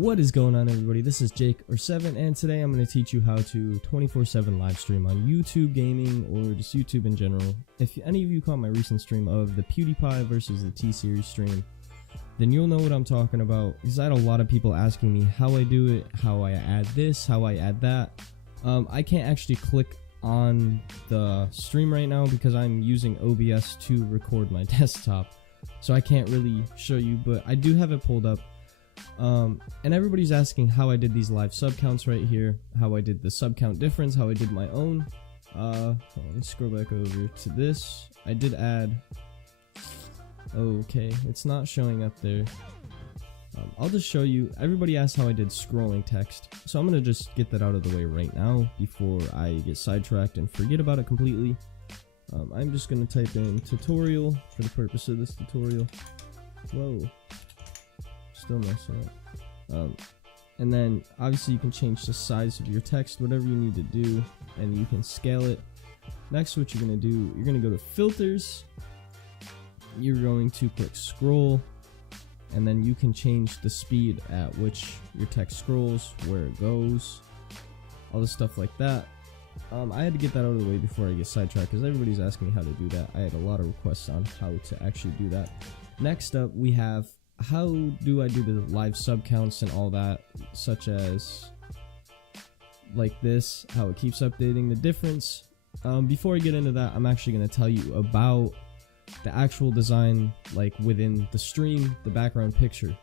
What is going on, everybody? This is Jake or 7, and today I'm going to teach you how to 24/7 live stream on YouTube gaming or just YouTube in general. If any of you caught my recent stream of the PewDiePie versus the T-Series stream, then you'll know what I'm talking about, because I had a lot of people asking me how I do it, how I add this, how I add that. I can't actually click on the stream right now because I'm using OBS to record my desktop, so I can't really show you, but I do have it pulled up. And everybody's asking how I did these live sub counts right here, how I did the sub count difference, how I did my own. Hold on, let's scroll back over to this. I did add, okay, it's not showing up there. I'll just show you. Everybody asked how I did scrolling text, so I'm gonna just get that out of the way right now before I get sidetracked and forget about it completely. I'm just gonna type in tutorial for the purpose of this tutorial. Whoa, still messing up. And then obviously you can change the size of your text, whatever you need to do, and you can scale it. Next, what you're gonna do, you're gonna go to filters, you're going to click scroll, and then you can change the speed at which your text scrolls, where it goes, all this stuff like that. I had to get that out of the way before I get sidetracked because everybody's asking me how to do that. I had a lot of requests on how to actually do that. Next up, we have how do I do the live sub counts and all that, such as like this, how it keeps updating the difference. Before I get into that, I'm actually going to tell you about the actual design, like within the stream, the background picture.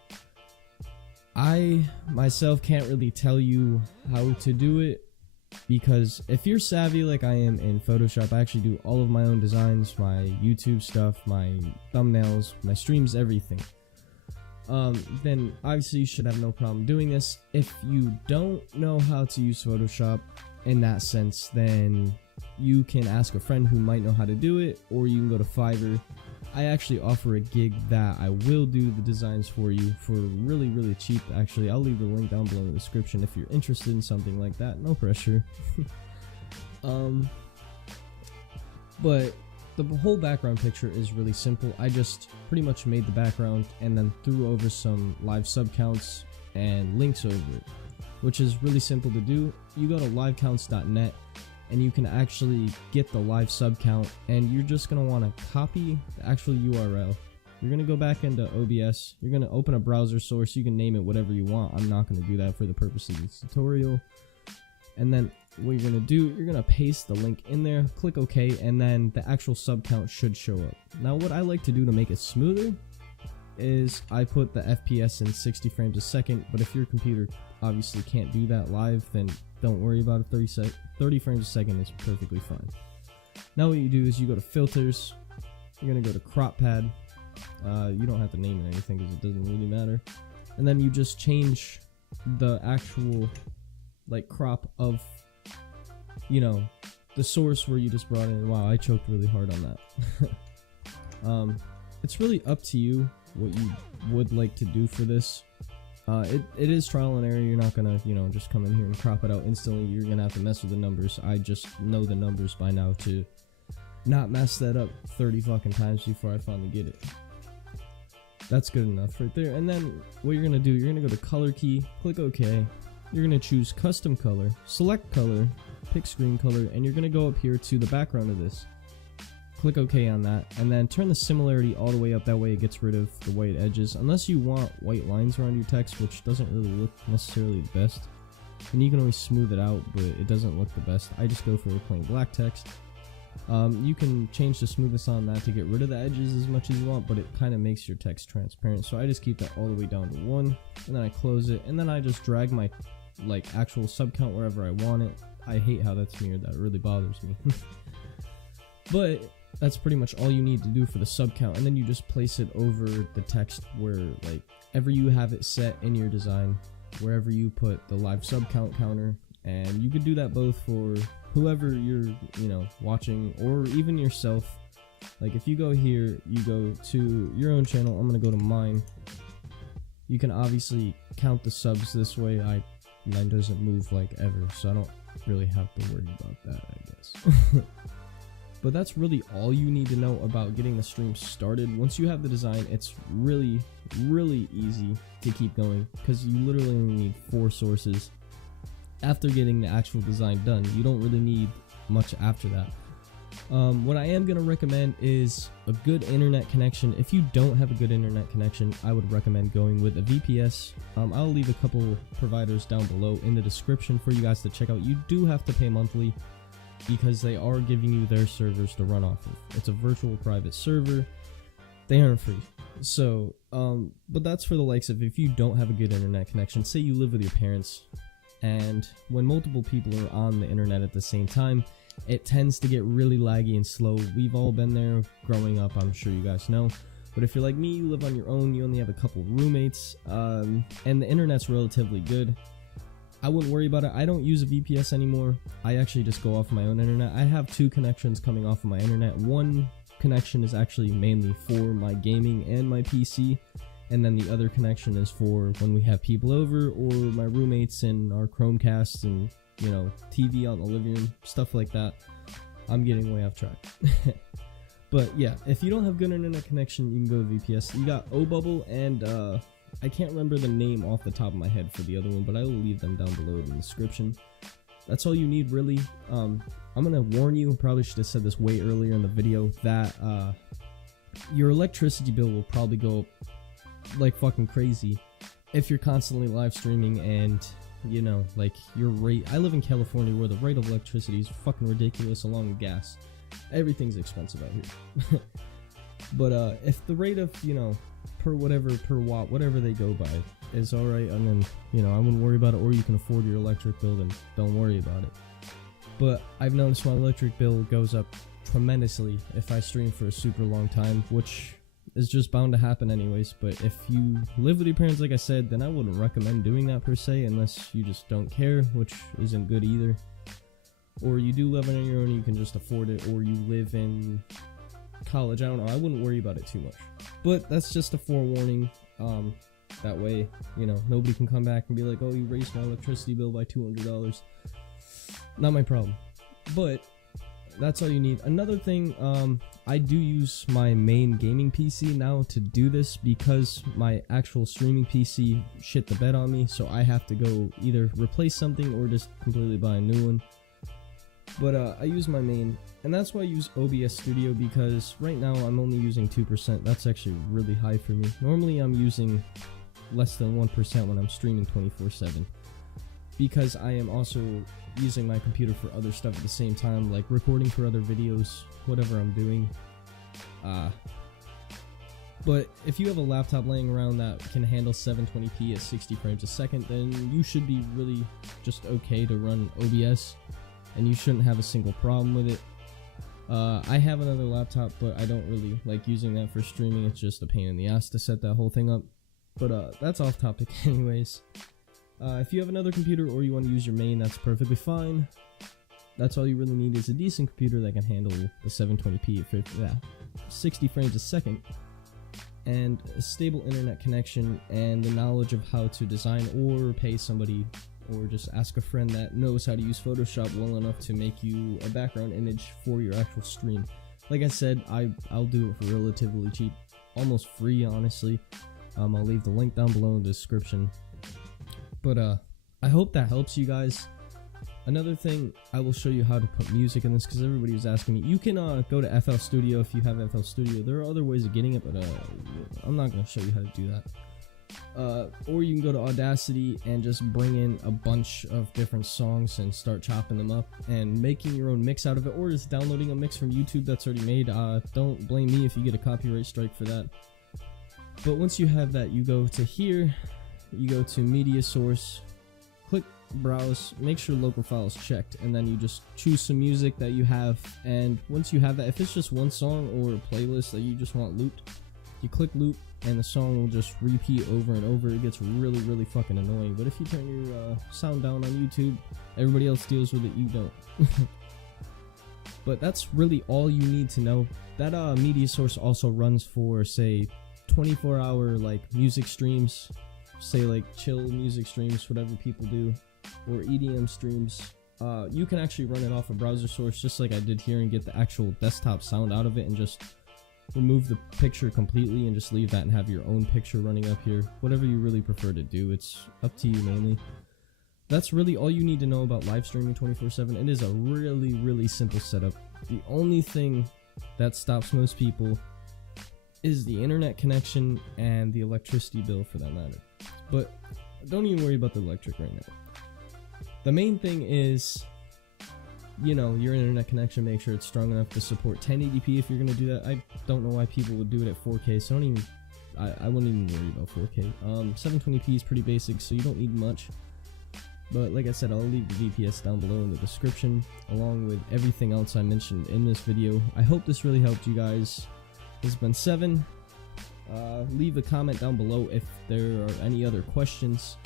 I myself can't really tell you how to do it, because if you're savvy like I am in Photoshop, I actually do all of my own designs, my YouTube stuff, my thumbnails, my streams, everything. Then obviously you should have no problem doing this. If you don't know how to use Photoshop in that sense, then you can ask a friend who might know how to do it, or you can go to Fiverr. I actually offer a gig that I will do the designs for you for really cheap. Actually, I'll leave the link down below in the description if you're interested in something like that. No pressure. But the whole background picture is really simple. I just pretty much made the background and then threw over some live sub counts and links over it, which is really simple to do. You go to livecounts.net and you can actually get the live sub count, and you're just going to want to copy the actual URL. You're going to go back into OBS. You're going to open a browser source. You can name it whatever you want. I'm not going to do that for the purpose of this tutorial. And then what you're going to do, you're going to paste the link in there, click OK, and then the actual sub count should show up. Now what I like to do to make it smoother is I put the FPS in 60 frames a second, but if your computer obviously can't do that live, then don't worry about it. 30 frames a second is perfectly fine. Now what you do is you go to filters, you're going to go to crop pad. You don't have to name it anything because it doesn't really matter. And then you just change the actual like crop of, you know, the source where you just brought in. Wow, I choked really hard on that. It's really up to you what you would like to do for this. It is trial and error. You're not gonna, you know, just come in here and crop it out instantly. You're gonna have to mess with the numbers. I just know the numbers by now to not mess that up 30 fucking times before I finally get it. That's good enough right there. And then what you're gonna do, you're gonna go to color key, click OK. You're gonna choose custom color, select color, pick screen color, and you're gonna go up here to the background of this. Click OK on that, and then turn the similarity all the way up. That way it gets rid of the white edges, unless you want white lines around your text, which doesn't really look necessarily the best. And you can always smooth it out, but it doesn't look the best. I just go for plain black text. You can change the smoothness on that to get rid of the edges as much as you want, but it kind of makes your text transparent. So I just keep that all the way down to 1, and then I close it, and then I just drag my like actual sub count wherever I want it. I hate how that's mirrored. That really bothers me. But that's pretty much all you need to do for the sub count, and then you just place it over the text where like ever you have it set in your design, wherever you put the live sub count counter. And you could do that both for whoever you're, you know, watching, or even yourself. Like if you go here, you go to your own channel. I'm gonna go to mine. You can obviously count the subs this way. Mine doesn't move like ever, so I don't really have to worry about that, I guess. But that's really all you need to know about getting the stream started. Once you have the design, it's really easy to keep going, because you literally only need 4 sources. After getting the actual design done, you don't really need much after that. What I am going to recommend is a good internet connection. If you don't have a good internet connection, I would recommend going with a VPS. I'll leave a couple providers down below in the description for you guys to check out. You do have to pay monthly, because they are giving you their servers to run off of. It's a virtual private server. They aren't free. So, but that's for the likes of if you don't have a good internet connection. Say you live with your parents, and when multiple people are on the internet at the same time, it tends to get really laggy and slow. We've all been there growing up, I'm sure you guys know. But if you're like me, you live on your own, you only have a couple roommates, and the internet's relatively good, I wouldn't worry about it. I don't use a VPS anymore. I actually just go off my own internet. I have 2 connections coming off of my internet. One connection is actually mainly for my gaming and my PC, and then the other connection is for when we have people over, or my roommates and our Chromecast and, you know, TV out in the living room, stuff like that. I'm getting way off track. But yeah, if you don't have good internet connection, you can go to VPS. You got O-Bubble and I can't remember the name off the top of my head for the other one, but I will leave them down below in the description. That's all you need, really. I'm gonna warn you, probably should have said this way earlier in the video, that your electricity bill will probably go up like fucking crazy if you're constantly live streaming, and you know, like your rate. I live in California, where the rate of electricity is fucking ridiculous, along with gas. Everything's expensive out here. But if the rate of, you know, per watt, whatever they go by, is alright, and then, you know, I wouldn't worry about it. Or you can afford your electric bill, then don't worry about it. But I've noticed my electric bill goes up tremendously if I stream for a super long time, which is just bound to happen anyways. But if you live with your parents, like I said, then I wouldn't recommend doing that per se, unless you just don't care, which isn't good either. Or you do live on your own, you can just afford it, or you live in college, I don't know. I wouldn't worry about it too much. But that's just a forewarning. That way, you know, nobody can come back and be like, oh, you raised my electricity bill by $200. Not my problem. But that's all you need. Another thing, I do use my main gaming PC now to do this, because my actual streaming PC shit the bed on me, so I have to go either replace something or just completely buy a new one. But I use my main, and that's why I use OBS Studio, because right now I'm only using 2%. That's actually really high for me. Normally I'm using less than 1% when I'm streaming 24/7, because I am also using my computer for other stuff at the same time, like recording for other videos, whatever I'm doing. But if you have a laptop laying around that can handle 720p at 60 frames a second, then you should be really just okay to run OBS, and you shouldn't have a single problem with it. I have another laptop, but I don't really like using that for streaming. It's just a pain in the ass to set that whole thing up. But that's off topic anyways. If you have another computer, or you want to use your main, that's perfectly fine. That's all you really need, is a decent computer that can handle the 720p at 60 frames a second, and a stable internet connection, and the knowledge of how to design, or pay somebody, or just ask a friend that knows how to use Photoshop well enough to make you a background image for your actual stream. Like I said, I'll do it for relatively cheap, almost free, honestly. I'll leave the link down below in the description. But I hope that helps you guys. Another thing, I will show you how to put music in this, because everybody was asking me. You can go to FL Studio if you have FL Studio. There are other ways of getting it, but I'm not going to show you how to do that. Or you can go to Audacity and just bring in a bunch of different songs and start chopping them up and making your own mix out of it, or just downloading a mix from YouTube that's already made. Don't blame me if you get a copyright strike for that. But once you have that, you go to here, you go to media source, click browse, make sure local file is checked, and then you just choose some music that you have. And once you have that, if it's just one song or a playlist that you just want looped, you click loop, and the song will just repeat over and over. It gets really fucking annoying. But if you turn your sound down on YouTube, everybody else deals with it, you don't. But that's really all you need to know. That media source also runs for, say, 24-hour like music streams, say like chill music streams, whatever people do, or EDM streams, you can actually run it off a browser source just like I did here and get the actual desktop sound out of it and just remove the picture completely and just leave that and have your own picture running up here. Whatever you really prefer to do, it's up to you mainly. That's really all you need to know about live streaming 24/7. It is a really simple setup. The only thing that stops most people is the internet connection and the electricity bill for that matter. But don't even worry about the electric right now. The main thing is, you know, your internet connection. Make sure it's strong enough to support 1080p if you're gonna do that. I don't know why people would do it at 4K, so I wouldn't even worry about 4K. 720p is pretty basic, so you don't need much. But like I said, I'll leave the VPS down below in the description, along with everything else I mentioned in this video. I hope this really helped you guys. This has been 7. Leave a comment down below if there are any other questions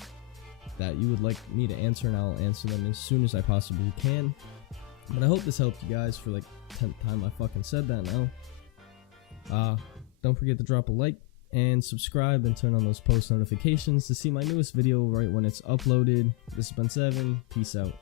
that you would like me to answer, and I'll answer them as soon as I possibly can. But I hope this helped you guys for like 10th time I fucking said that now. Don't forget to drop a like and subscribe and turn on those post notifications to see my newest video right when it's uploaded. This has been 7. Peace out.